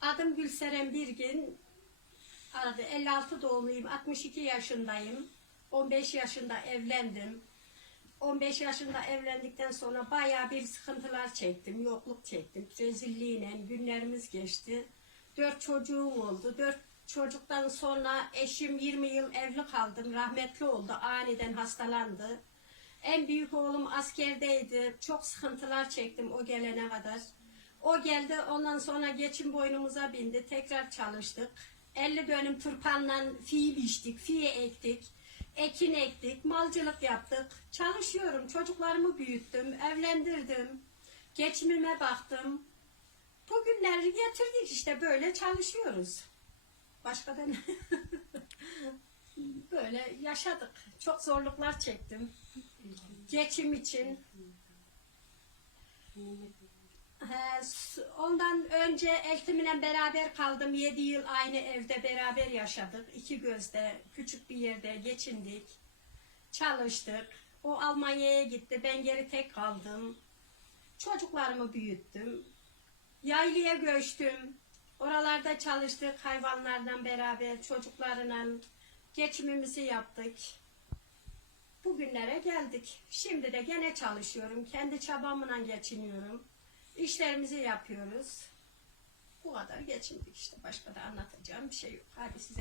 Adım Gülseren Birgin. Aradı 56 doğumluyum. 62 yaşındayım. 15 yaşında evlendim. 15 yaşında evlendikten sonra bayağı bir sıkıntılar çektim. Yokluk çektim. Rezilliğine günlerimiz geçti. Dört çocuğum oldu. Dört çocuktan sonra eşim 20 yıl evli kaldım. Rahmetli oldu. Aniden hastalandı. En büyük oğlum askerdeydi. Çok sıkıntılar çektim o gelene kadar. O geldi ondan sonra geçim boynumuza bindi. Tekrar çalıştık. 50 dönüm turpanla fiil biçtik, fiye ektik. Ekin ektik, malcılık yaptık. Çalışıyorum, çocuklarımı büyüttüm, evlendirdim. Geçimime baktım. Bugünleri getirdik işte böyle çalışıyoruz. Başka da ne? böyle yaşadık. Çok zorluklar çektim. Geçim için. Ondan önce eltimle beraber kaldım. 7 yıl aynı evde beraber yaşadık. İki gözde, küçük bir yerde geçindik. Çalıştık. O Almanya'ya gitti. Ben geri tek kaldım. Çocuklarımı büyüttüm. Yaylaya göçtüm. Oralarda çalıştık hayvanlarla beraber, çocuklarla geçimimizi yaptık. Bugünlere geldik. Şimdi de gene çalışıyorum. Kendi çabamla geçiniyorum. İşlerimizi yapıyoruz. Bu kadar geçindik işte. Başka da anlatacağım bir şey yok. Hadi size.